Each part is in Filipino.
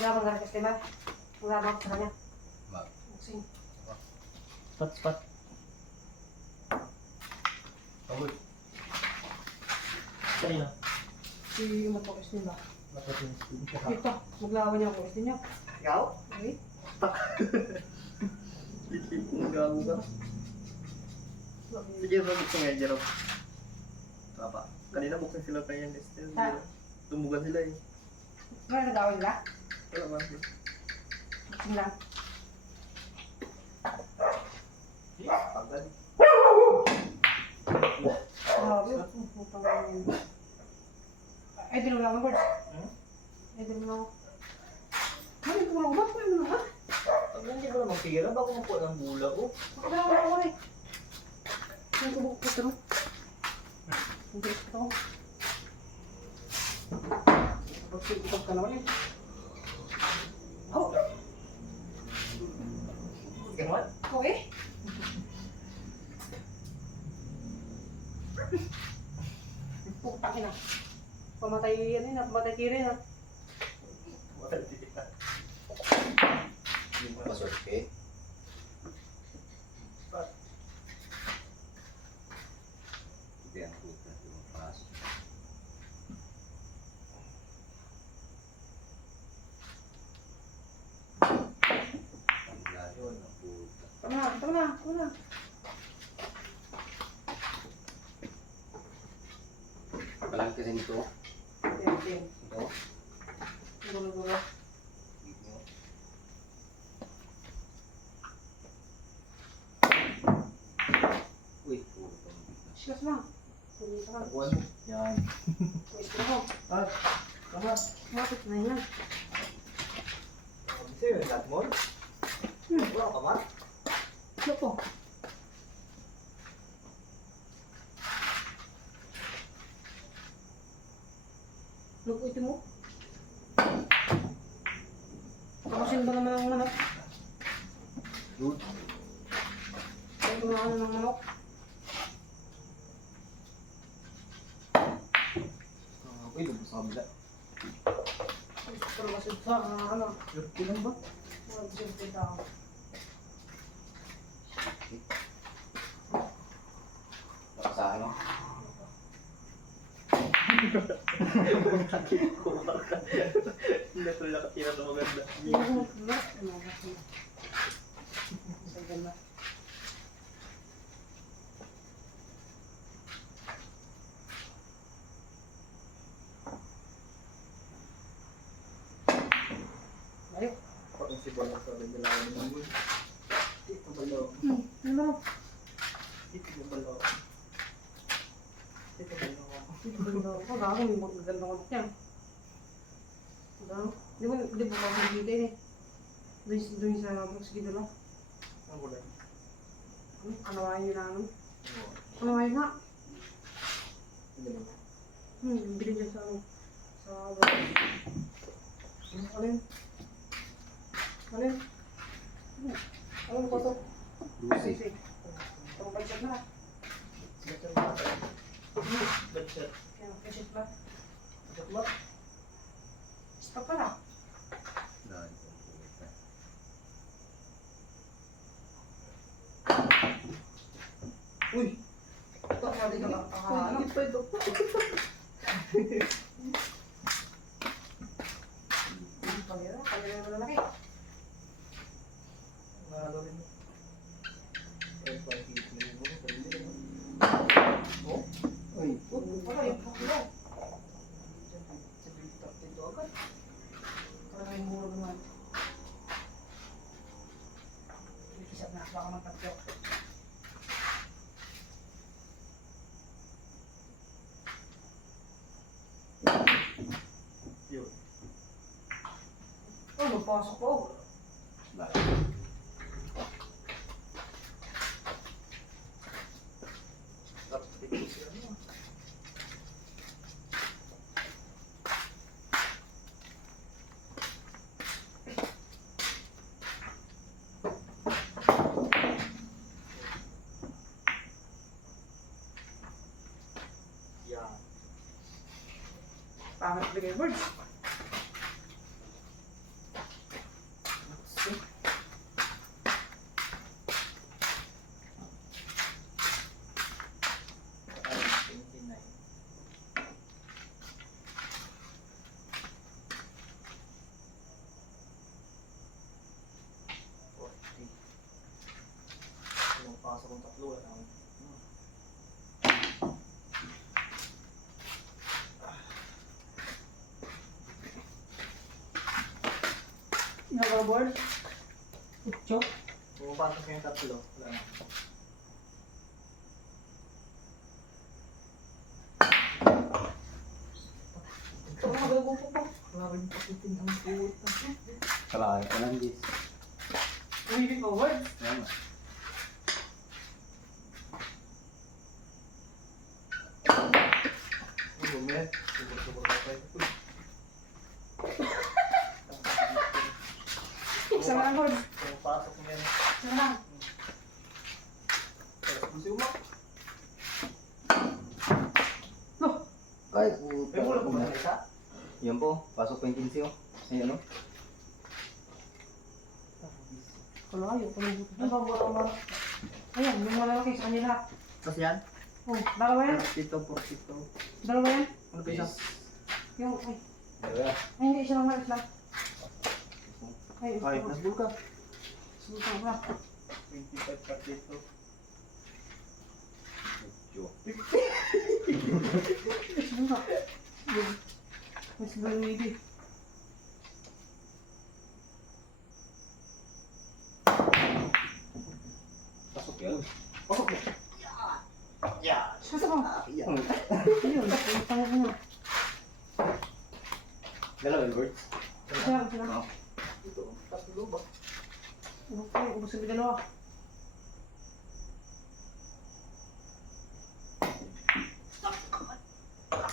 Magabang ka kasi ba? Magabang sa kanya. Mag. Boxing. Spot. Pagod. Kanina. Si Matokas niya ba? Matatin speed ka. Ito, maglawan niya ako kasi niya. Ikaw? Okay? Litlit mong gago ka. Sige, buksan nga, Jerome. Papa. Kanina buksan sila kaya yan. Ha? Tumugan sila eh. Ngayon nag-awal nila? Wala ba? Boxing lang. Pagod. Grabe. Putang ina. Ay, di mo lang ako, Birds. Ay, di mo lang ako. Ay, di mo lang ako. Ba't mo naman ha? Pag hindi mo naman pira, bako mo po ng bula ko. Wala ako ako eh. Ang kubok ko ito. Ang kubok ko. Pag-sipag ka naman eh. Oh! Ganon? Oo eh. Putang ina. Pamatay yan eh, pamatay kiri na. Hindi mo maswerte. Hindi ang puta. Pasok. Ang layo ng puta. Tama na. Malaki kasi nito. Yan. Ito. Gulo-gulo. Dito. Uy, puta. Sikas na. Pwede ka lang. Taguan mo. Yan. Pwede ka lang. Ah, tama. Bakit na yan? Bisa yun, lahat mo? Wala ka ba? Ano po? Lugo ito mo? Kamusin ba naman ang manok? Good. Ano na ano ng manok? Uy, lubos sa kabila. Pero kasi sa ano? Lurti lang ba? Wala siyempre tao. Tapos sa ano? Hindi ko lang katira na maganda. Hindi ko magpulot. Ano ba siya? Sa ganda. Ayok. Pag si Bola sa dalawa ng mundo. Dito balo. Ano? Dito balo. Dito balo. Ito ganda ako. Gago, may magaganda ko niya. Gago. Di ba makikita eh. Doon sa box gito lang. Ang wala. Kanawain nyo na ano. Kanawain nga. Hindi naman. Bilhin dyan sa ano. Sa Alin? Alin? Ano ko to? Lucy. Ito ko budget na. Better ba? Better. Kaya budget ba? Better ba? Stop pa na. Dahil. Uy! Ito ko din ako. Uy, ito ito. Pagkira na lalaki. Nalo rin. Ay, pag-ibig mo. Pwede rin. Oh? Uy. Wala yung pagkira. Sabi dito agad. Parang may muro naman. Ikisap na. Baka magpagkira. Yun. Oh, magpasok po. Bakit? Tapos dito siya mo. Yan. Pangit bigay birds. Hoverboard. Utyo. Pumapasok yung tatlo. Wala na. Kalaki ka lang, Jis. Moving forward. Yan. Isa na lang, Lord. Pumapasok mo yan. Isa na lang. Gusto mo? Loh, Ay, May mula po ba sa isa? Yan po, pasok po yung 15 oh. Ayan oh. kalayo. Ano ba mura-mura? Ayan, yung malalaki sa kanila. Tapos yan? Oh, dalawa yan. 42. Dalawa yan. Ano pa isa? Yung, ay, Diba? ay hindi, isa lang malit lang. Ay, Ay, ito. nasbul ka. Subukan ko lang. 25, 42. Subukan. Mas baby. Pasok yan. Pasok mo. Yeah. Subukan ko. Yeah. Ayun, putang ina. Dalawa yung birds. Isa lang, isa lang. Ito, tatlo ba? Okay, ubos yung dalawa.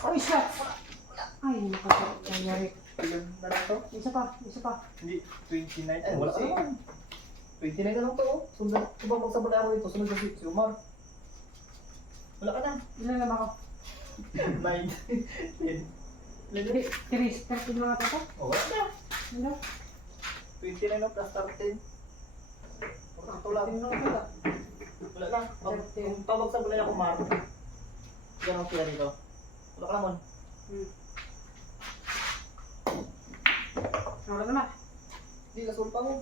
Ay, shot! Ay, nakakayari. Ilan na lang to? Isa pa, isa pa. Hindi, 29. Ay, wala ka naman. 29 na lang to. Oh. Sundan, subang magsabay ako dito. Sunod na si Umar. Wala ka na. Ilan na ba ako? 9, 10. Hindi, Tiris. Tiris na nga ito. Oh, wala na. Ano? 29 na plus 13. Ito lang. Tingnan ko ito. Wala na. Kung tawag sa balay ako, Mar. Yan ang kaya dito. Wala ka naman. Wala naman. Hindi, nasul pa mo.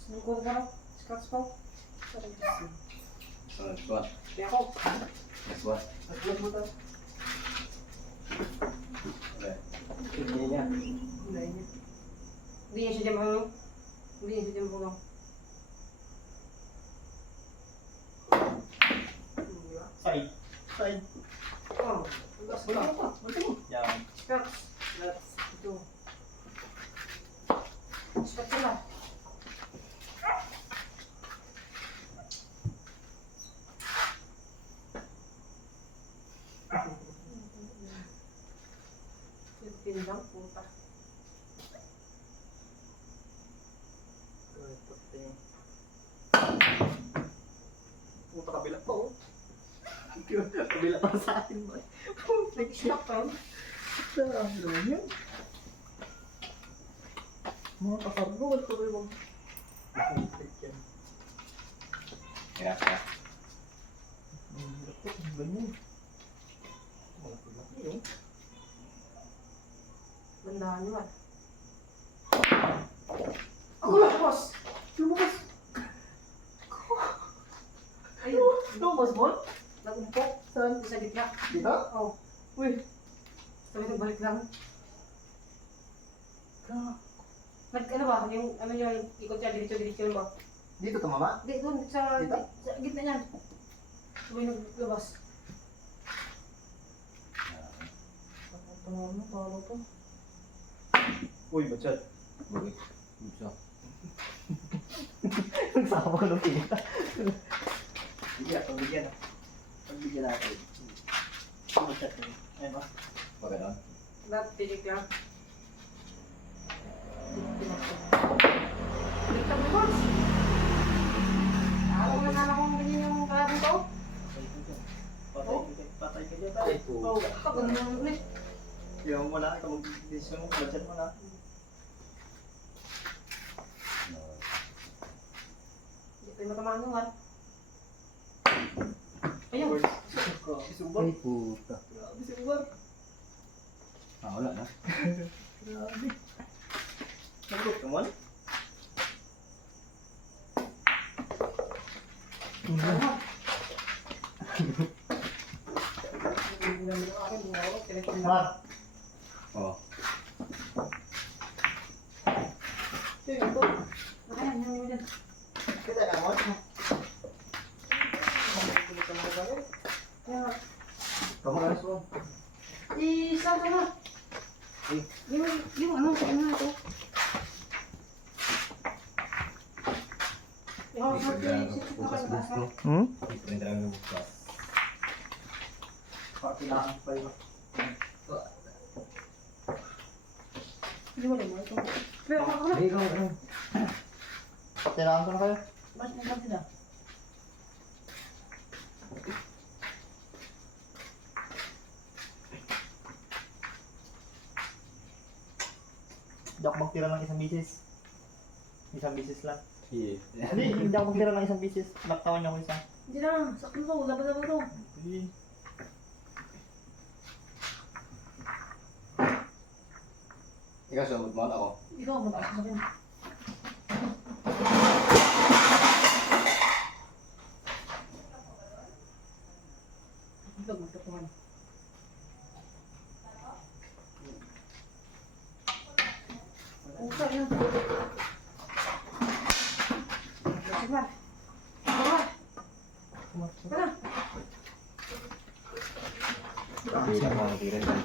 Sinugod ka na. Scratch pa. So, next one. Kaya ako. Next one. Nasul mo ta. Okay. Hindi niya. Hindi niya siya dyan mahulong. Hindi niya siya dyan mahulong. Side. Side. Oh, Wala pa. Wala mo. Yan. scratch. Ito. Scratch sila. Tindang puta. Puta, kabila pa oh. Kabila pa sa akin ba? Like shock pa yun. Ano yan? Mga kasargo, wala ko rin bang yan. Kaya, kaya. Ang hirap ko, ang ganyan. Malaki-laki oh. Bandahan nyo ah. Ako lang, boss! Lumabas! Ayun. Lumabas mo? Nagumpok. Saan? Sa gitna. Dito? Oh. Uy! Sabi ko, balik lang. Ka- Ano ba? Yung ano yung ikot niya, diretso ba? Dito tumama? Di, doon, sa Dito? gitna niyan. Sabi naglabas. Tama na, talo pa. Uy, ba't Bakit? Gusto. Nagsama ko ng pinita. Sige, pagbigyan na. Pagbigyan natin. Mag-chat mo. Ayun ba? Bakit nun? Lahat, tinig lang. Balik lang mo, boss. Ako na sana kung ganyan yung kalaban ko. Patay ka dyan, patay. Oh, kapag naman ulit. Yung mo na, ikaw mag-decision mo, mag-chat mo na. Hindi tayo matamaan nung Ayun. Si Subar. Ay, puta. Grabe si Subar. Ah, wala na. Grabe. Nagot naman. Ano? Mar. Oh. ito. Ayan, yung dyan. Kita ka mo. Kaya, Kamu harus mo. isa ka na. Eh. Yung ano, sa ano ito. Yung mag-isip na kayo taas ka. Print lang yung bukas. Kailangan pa yun. Hindi mo rin mo ito. Pero ako na. Ikaw, ano? Kailangan ko na kayo. Mas maganda na. Hindi ako magtira ng isang bisis. Isang bisis lang. Iya. Hindi ako magtira ng isang bisis. Naktawan niya ko isa. Hindi na, sakto to. Laban-laban to. Hindi. Ikaw, sumod mo ako. Ikaw, mataas sa akin. Ikaw, magkapungan. Okay, yun. Sige. Tara. Hindi na mga tirin.